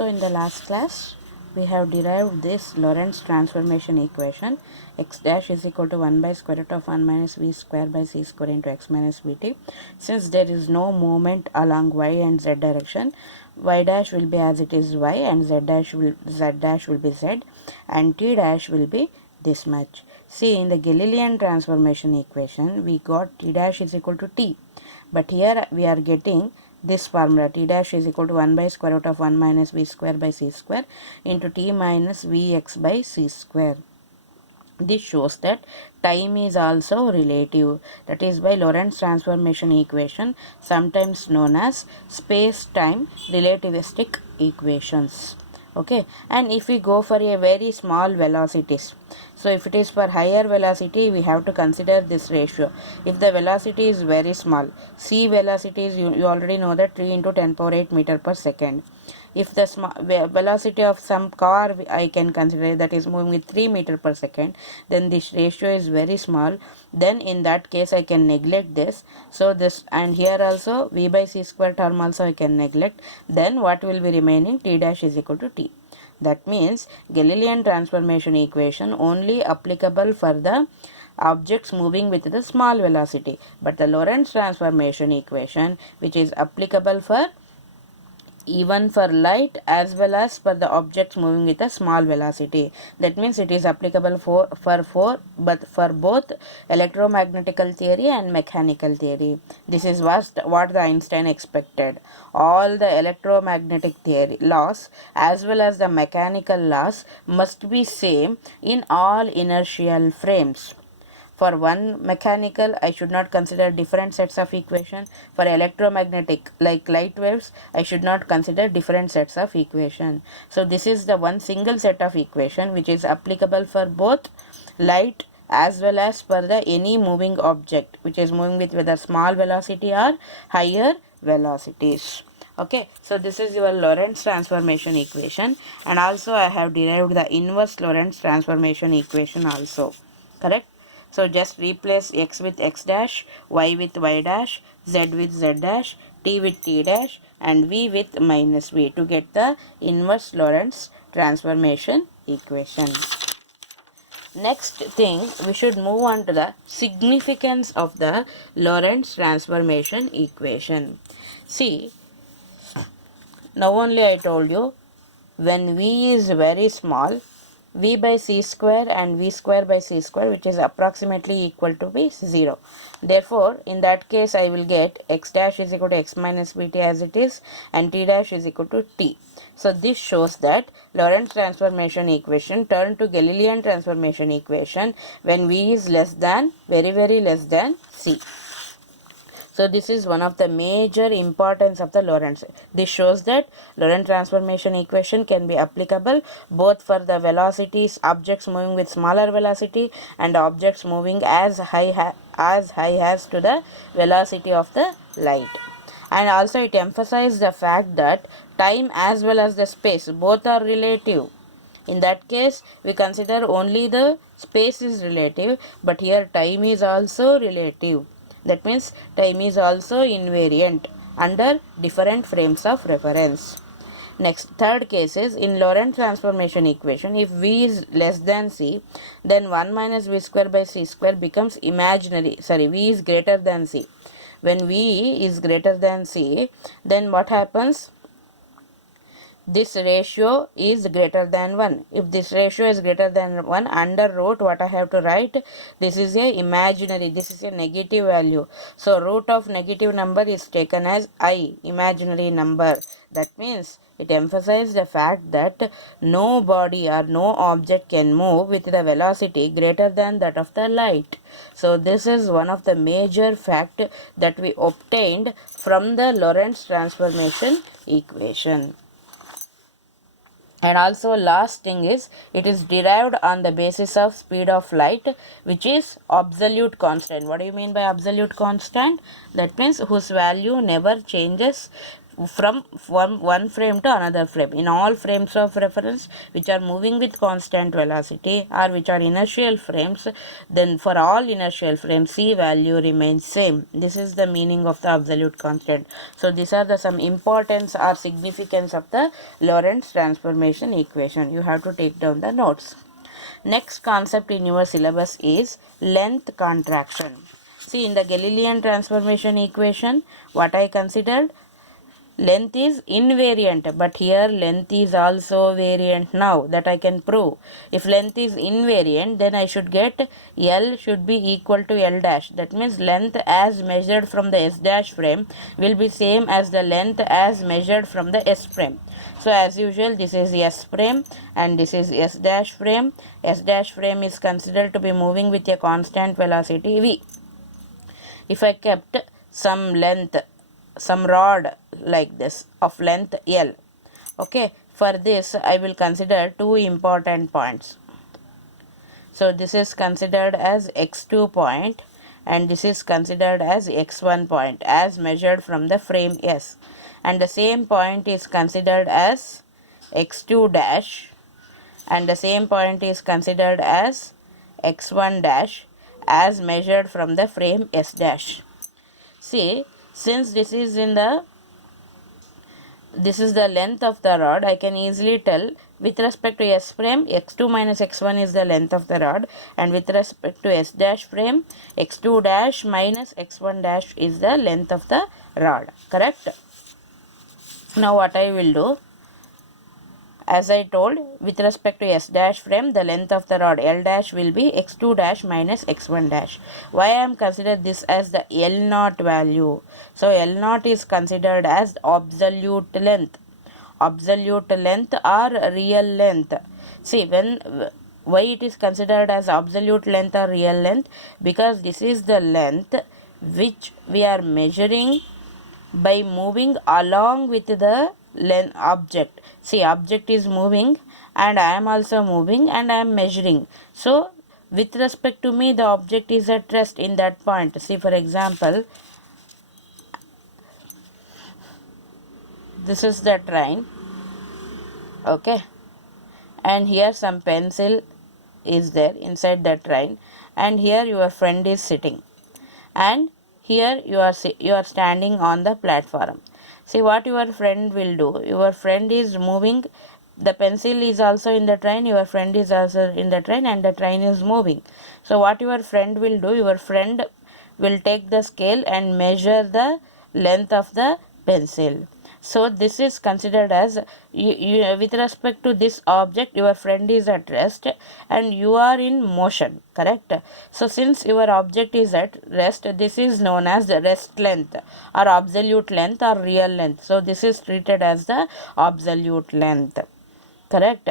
So in the last class we have derived this Lorentz transformation equation. X dash is equal to 1 by square root of 1 minus v square by c square into x minus vt. Since there is no movement along y and z direction, y dash will be as it is y and z dash will be z, and t dash will be this much. See, in the Galilean transformation equation we got t dash is equal to t, but here we are getting this formula. T dash is equal to 1 by square root of 1 minus v square by c square into t minus vx by c square. This shows that time is also relative. That is why Lorentz transformation equation, sometimes known as space-time relativistic equations. Okay, and if we go for a very small velocities, so if it is for higher velocity, we have to consider this ratio. If the velocity is very small, c velocity is, you already know that 3 into 10 power 8 meter per second. If the velocity of some car I can consider that is moving with 3 meter per second, then this ratio is very small. Then in that case I can neglect this. So this, and here also v by c square term also I can neglect. Then what will be remaining? T dash is equal to t. That means Galilean transformation equation only applicable for the objects moving with the small velocity, but the Lorentz transformation equation, which is applicable for even for light as well as for the objects moving with a small velocity. That means it is applicable for both electromagnetical theory and mechanical theory. This is what the Einstein expected. All the electromagnetic theory laws as well as the mechanical laws must be same in all inertial frames. For one mechanical, I should not consider different sets of equation. For electromagnetic, like light waves, I should not consider different sets of equation. So this is the one single set of equation which is applicable for both light as well as for the any moving object which is moving with whether small velocity or higher velocities. Okay, so this is your Lorentz transformation equation, and also I have derived the inverse Lorentz transformation equation also. Correct? So just replace x with x dash, y with y dash, z with z dash, t with t dash, and v with minus v to get the inverse Lorentz transformation equation. Next thing, we should move on to the significance of the Lorentz transformation equation. See, now only I told you, when v is very small, v by c square and v square by c square, which is approximately equal to be 0. Therefore, in that case I will get x dash is equal to x minus vt as it is, and t dash is equal to t. So this shows that Lorentz transformation equation turned to Galilean transformation equation when v is less than, very less than c. So this is one of the major importance of the Lorentz. This shows that Lorentz transformation equation can be applicable both for the velocities, objects moving with smaller velocity, and objects moving as high as to the velocity of the light. And also it emphasizes the fact that time as well as the space both are relative. In that case, we consider only the space is relative, but here time is also relative. That means time is also invariant under different frames of reference. Next, third case is in Lorentz transformation equation, if v is less than c, then 1 minus v square by c square becomes imaginary. V is greater than c. When v is greater than c, then what happens? This ratio is greater than 1. If this ratio is greater than 1, under root what I have to write? This is a imaginary, this is a negative value. So root of negative number is taken as I, imaginary number. That means it emphasizes the fact that no body or no object can move with the velocity greater than that of the light. So this is one of the major fact that we obtained from the Lorentz transformation equation. And also last thing is, it is derived on the basis of speed of light, which is absolute constant. What do you mean by absolute constant? That means whose value never changes from one frame to another frame. In all frames of reference which are moving with constant velocity or which are inertial frames, then for all inertial frames C value remains same. This is the meaning of the absolute constant. So these are the some importance or significance of the Lorentz transformation equation. You have to take down the notes. Next concept in your syllabus is length contraction. See, in the Galilean transformation equation, what I considered, length is invariant, but here length is also variant. Now that I can prove. If length is invariant, then I should get L should be equal to L dash. That means length as measured from the S dash frame will be same as the length as measured from the S frame. So as usual, this is S frame and this is S dash frame. S dash frame is considered to be moving with a constant velocity V. If I kept some length, some rod like this of length L, okay, for this I will consider two important points. So this is considered as x2 point and this is considered as x1 point as measured from the frame S, and the same point is considered as x2 dash and the same point is considered as x1 dash as measured from the frame S dash. See, since this is the length of the rod, I can easily tell with respect to S frame, x2 minus x1 is the length of the rod, and with respect to S dash frame, x2 dash minus x1 dash is the length of the rod. Correct? Now what I will do, as I told, with respect to S dash frame, the length of the rod L dash will be x2 dash minus x1 dash. Why I am considered this as the L naught value? So L naught is considered as absolute length. Absolute length or real length. See, why it is considered as absolute length or real length? Because this is the length which we are measuring by moving along with the object. See, object is moving and I am also moving and I am measuring. So with respect to me, the object is at rest in that point. See, for example, this is the train, okay, and here some pencil is there inside the train, and here your friend is sitting, and here you are standing on the platform. See what your friend will do. Your friend is moving, the pencil is also in the train, your friend is also in the train, and the train is moving. So what your friend will do, your friend will take the scale and measure the length of the pencil. So this is considered as with respect to this object, your friend is at rest and you are in motion. Correct? So since your object is at rest, this is known as the rest length or absolute length or real length. So this is treated as the absolute length. Correct?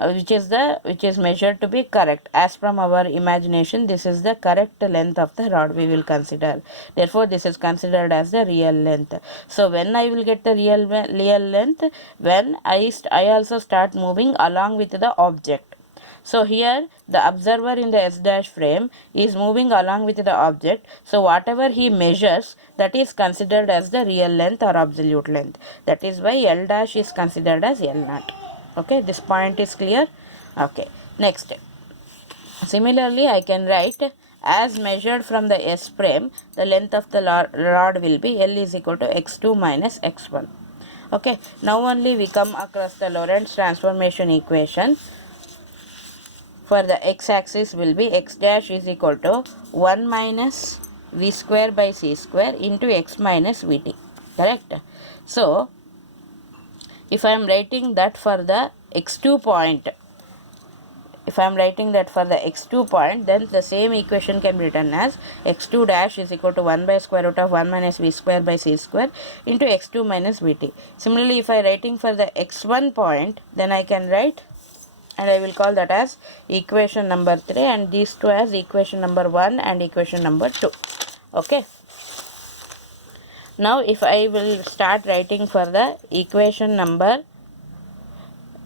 Which is measured to be correct as from our imagination. This is the correct length of the rod we will consider. Therefore this is considered as the real length. So when I will get the real length, when I also start moving along with the object. So here the observer in the S dash frame is moving along with the object. So whatever he measures, that is considered as the real length or absolute length. That is why L dash is considered as L naught. Okay, this point is clear. Okay, next, similarly I can write as measured from the S frame, the length of the rod will be L is equal to x2 minus x1. Okay, now only we come across the Lorentz transformation equation. For the x-axis will be x dash is equal to 1 minus v square by c square into x minus vt. Correct? So if I am writing that for the x2 point, then the same equation can be written as x2 dash is equal to 1 by square root of 1 minus v square by c square into x2 minus vt. Similarly, if I writing for the x1 point, then I can write, and I will call that as equation number 3 and these two as equation number 1 and equation number 2. Okay. Now if I will start writing for the equation number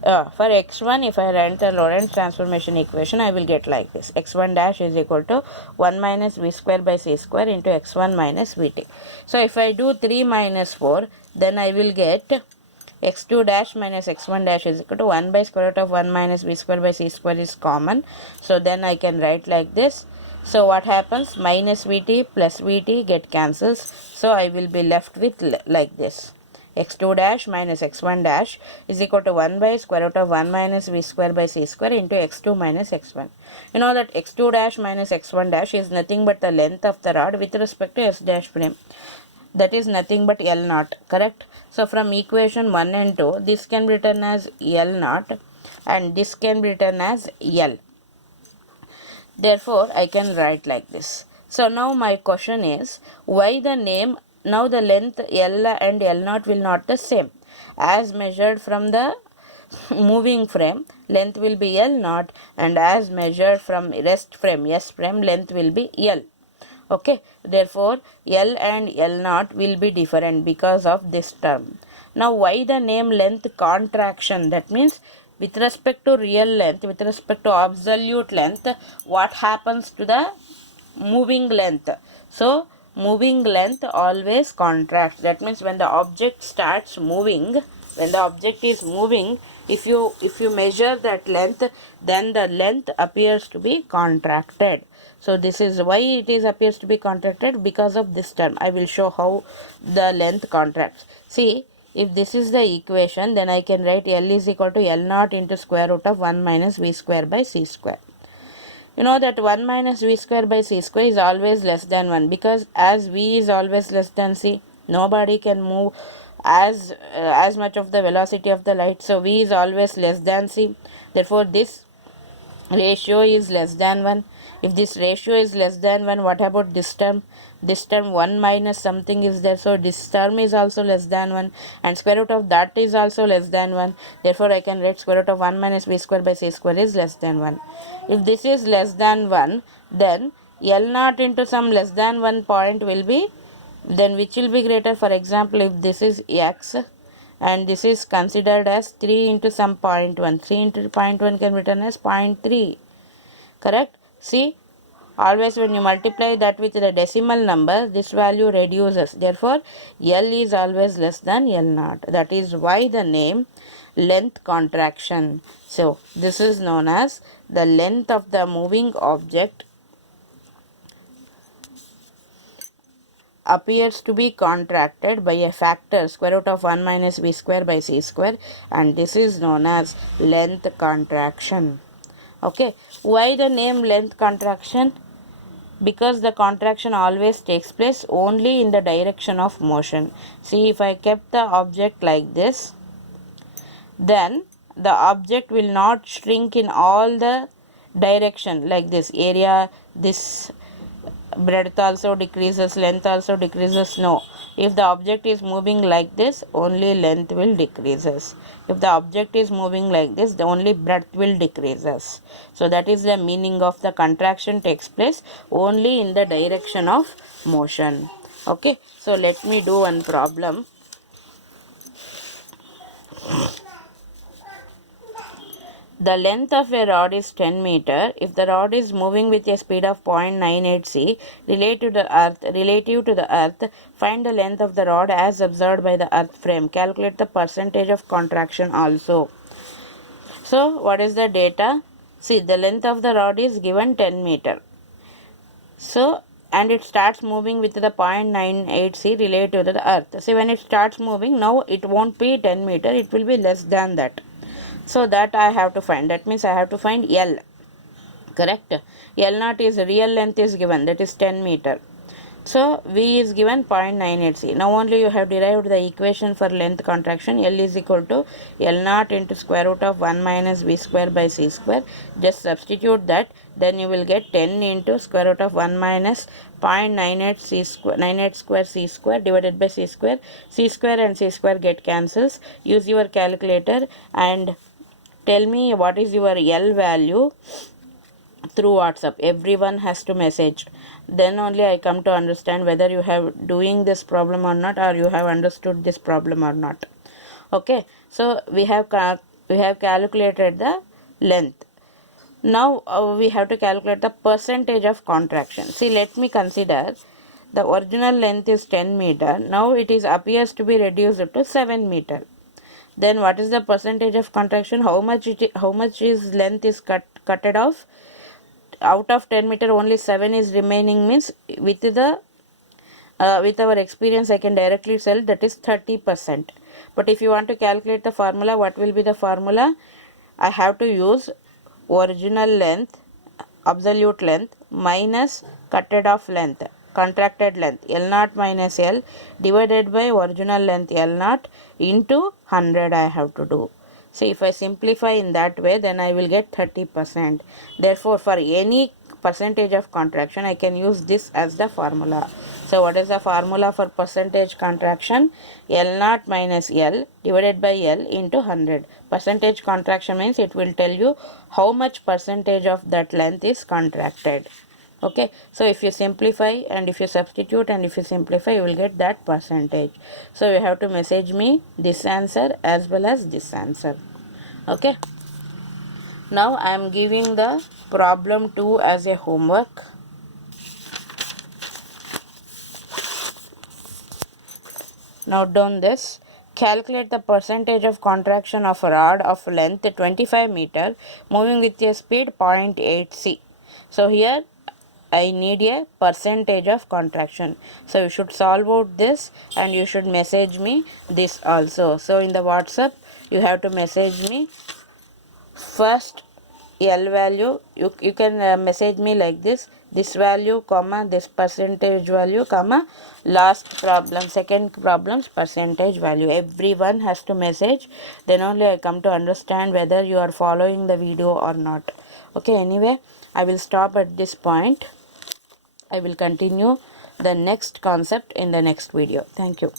for x1, if I write the Lorentz transformation equation, I will get like this: x1 dash is equal to 1 minus v square by c square into x1 minus vt. So if I do 3 minus 4, then I will get x2 dash minus x1 dash is equal to 1 by square root of 1 minus v square by c square is common. So then I can write like this. So what happens? Minus vt plus vt get cancels. So I will be left with like this: x2 dash minus x1 dash is equal to 1 by square root of 1 minus v square by c square into x2 minus x1. You know that x2 dash minus x1 dash is nothing but the length of the rod with respect to s dash prime. That is nothing but L naught, correct? So from equation 1 and 2, this can be written as L naught and this can be written as L. Therefore, I can write like this. So now my question is, why the name, now the length L and L naught will not the same. As measured from the moving frame, length will be L naught, and as measured from rest frame, S frame, length will be L. Okay, therefore L and L naught will be different because of this term. Now why the name length contraction? That means with respect to real length, with respect to absolute length, what happens to the moving length? So moving length always contracts. That means when the object starts moving, when the object is moving, if you measure that length, then the length appears to be contracted. So this is why it is appears to be contracted, because of this term. I will show how the length contracts. See, if this is the equation, then I can write L is equal to L naught into square root of 1 minus v square by c square. You know that 1 minus v square by c square is always less than 1, because as v is always less than c, nobody can move as much of the velocity of the light. So v is always less than c. Therefore this ratio is less than 1. If this ratio is less than 1, what about this term? This term 1 minus something is there, so this term is also less than 1, and square root of that is also less than 1. Therefore I can write square root of 1 minus v square by c square is less than 1. If this is less than 1, then L naught into some less than 1 point will be, then which will be greater? For example, if this is x and this is considered as 3 into some 0.1, 3 into 0.1 can be written as 0.3, correct? See, always when you multiply that with the decimal number, this value reduces. Therefore L is always less than L naught. That is why the name length contraction. So this is known as the length of the moving object appears to be contracted by a factor square root of 1 minus v square by c square, and this is known as length contraction. Okay, why the name length contraction? Because the contraction always takes place only in the direction of motion. See, if I kept the object like this, then the object will not shrink in all the direction like this. Area, this breadth also decreases, length also decreases. No, if the object is moving like this, only length will decreases. If the object is moving like this, the only breadth will decreases. So that is the meaning of the contraction takes place only in the direction of motion. Okay, so let me do one problem. The length of a rod is 10 meter. If the rod is moving with a speed of 0.98 c relative to the earth, find the length of the rod as observed by the earth frame. Calculate the percentage of contraction also. So what is the data? See, the length of the rod is given 10 meter. So, and it starts moving with the 0.98 c relative to the earth. See, when it starts moving, now it won't be 10 meter, it will be less than that. So that I have to find. That means I have to find L. Correct? L naught is real length is given, that is 10 meter. So V is given 0.98 c. Now only you have derived the equation for length contraction. L is equal to L naught into square root of 1 minus V square by c square. Just substitute that. Then you will get 10 into square root of 1 minus 0.98 c square, 98 square c square divided by c square. C square and c square get cancels. Use your calculator and tell me what is your L value through WhatsApp. Everyone has to message. Then only I come to understand whether you have doing this problem or not, or you have understood this problem or not. Okay, so we have We have calculated the length. Now we have to calculate the percentage of contraction. See, let me consider the original length is 10 meter. Now it is appears to be reduced to 7 meter. Then what is the percentage of contraction? How much is length is cutted off? Out of 10 meter only 7 is remaining, means with our experience I can directly tell that is 30%. But if you want to calculate the formula, what will be the formula? I have to use original length, absolute length, minus cutted off length, contracted length, L0 minus L, divided by original length L0 into 100 I have to do. See, if I simplify in that way, then I will get 30%. Therefore, for any percentage of contraction, I can use this as the formula. So, what is the formula for percentage contraction? L0 minus L divided by L into 100. Percentage contraction means it will tell you how much percentage of that length is contracted. Okay, so if you simplify and if you substitute and if you simplify, you will get that percentage. So you have to message me this answer as well as this answer. Okay, now I am giving the problem 2 as a homework. Note down this. Calculate the percentage of contraction of a rod of length 25 meter moving with a speed 0.8 c. So here I need a percentage of contraction. So you should solve out this and you should message me this also. So in the WhatsApp you have to message me first L value. You can message me like this value comma this percentage value comma last problem second problem's percentage value. Everyone has to message, then only I come to understand whether you are following the video or not. Okay, anyway I will stop at this point. I will continue the next concept in the next video. Thank you.